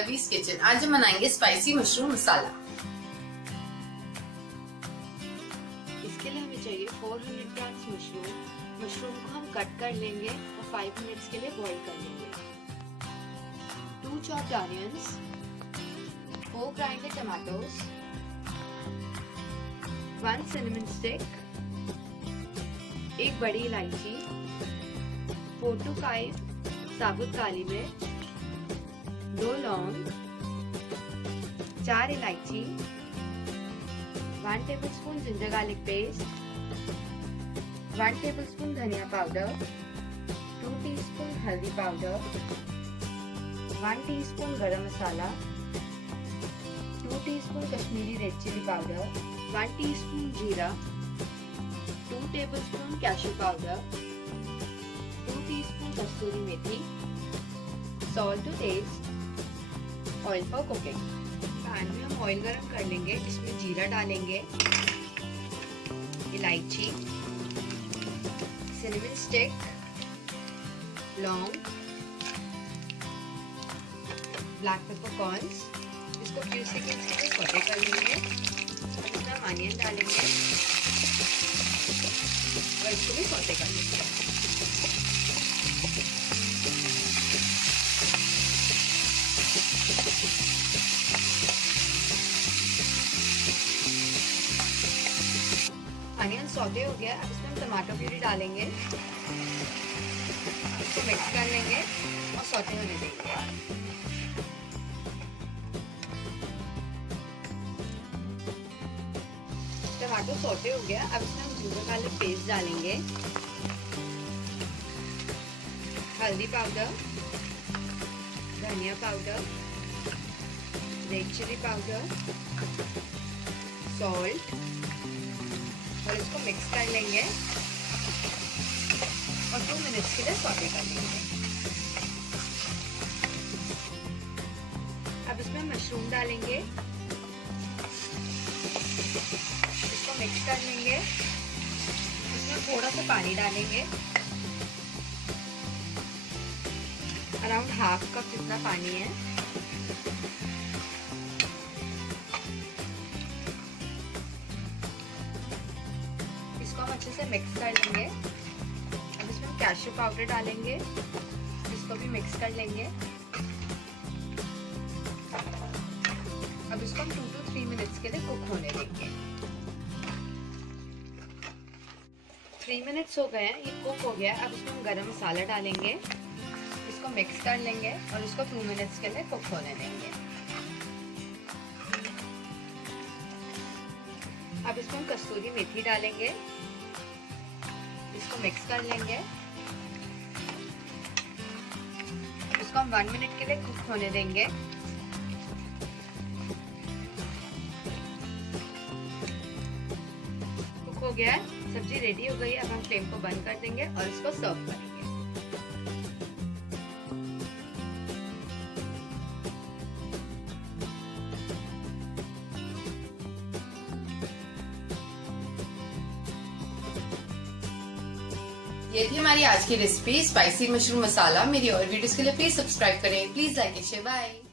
Lovies kitchen. आज हम बनाएंगे स्पाइसी मशरूम मसाला। इसके लिए हमें चाहिए 400 ग्राम्स मशरूम। मशरूम को हम कट कर लेंगे और 5 मिनट्स के लिए बॉईल कर लेंगे। 2 chopped onions, 4 grinded tomatoes, 1 cinnamon stick, 1 बड़ी इलायची, 4 to 5 साबुत काली मिर्च, 2 लौंग, 4 इलायची, 1 tablespoon ginger garlic paste, 1 tablespoon धनिया पाउडर, 2 teaspoon हल्दी powder, 1 teaspoon garam masala, 2 teaspoon Kashmiri red chilli powder, 1 teaspoon जीरा, 2 tablespoon कैशू पाउडर, 2 teaspoon कस्तूरी मेथी, salt to taste, oil for cooking. Pan में हम ऑयल गरम कर लेंगे, इसमें जीरा डालेंगे, इलायची, सिनेमन स्टिक, लौंग, ब्लैक पेपरकॉर्न्स। इसको फ्यू सेकंड्स के लिए सौटे कर लेंगे। अब इसमें हम अनियन डालेंगे और इसको भी सौटे कर लेंगे। अनियन सौटे हो गया। अब इसमें हम टमाटो प्यूरी डालेंगे, इसको मिक्स कर लेंगे और सौटे होने देंगे। टमाटो सौटे हो गया। अब इसमें हम जिंजर गार्लिक पेस्ट डालेंगे, हल्दी पाउडर, धनिया पाउडर, रेड चिली पाउडर, सॉल्ट और इसको मिक्स कर लेंगे और 2 मिनट्स के लिए सौटे कर लेंगे। अब इसमें मशरूम डालेंगे, इसको मिक्स कर लेंगे। इसमें थोड़ा सा पानी डालेंगे, अराउंड हाफ कप जितना पानी है। इसको हम अच्छे से मिक्स कर लेंगे। अब इसमें कैश्यू पाउडर डालेंगे, इसको भी मिक्स कर लेंगे। अब इसको हम 2 to 3 मिनट्स के लिए कुक होने देंगे। 3 मिनट्स हो गए हैं, ये कुक हो गया। अब इसमें हम गरम मसाला डालेंगे, इसको मिक्स कर लेंगे और इसको 2 मिनट्स के लिए कुक होने देंगे। अब इसमें हम कस्तूरी मेथी डालेंगे, इसको मिक्स कर लेंगे। इसको हम 1 मिनट के लिए कुक होने देंगे। कुक हो गया है, सब्जी रेडी हो गई है। अब हम फ्लेम को बंद कर देंगे और इसको सर्व करेंगे। ये थी हमारी आज की रेसिपी स्पाइसी मशरूम मसाला। मेरी और वीडियोस के लिए प्लीज सब्सक्राइब करें। Please like and share. Bye.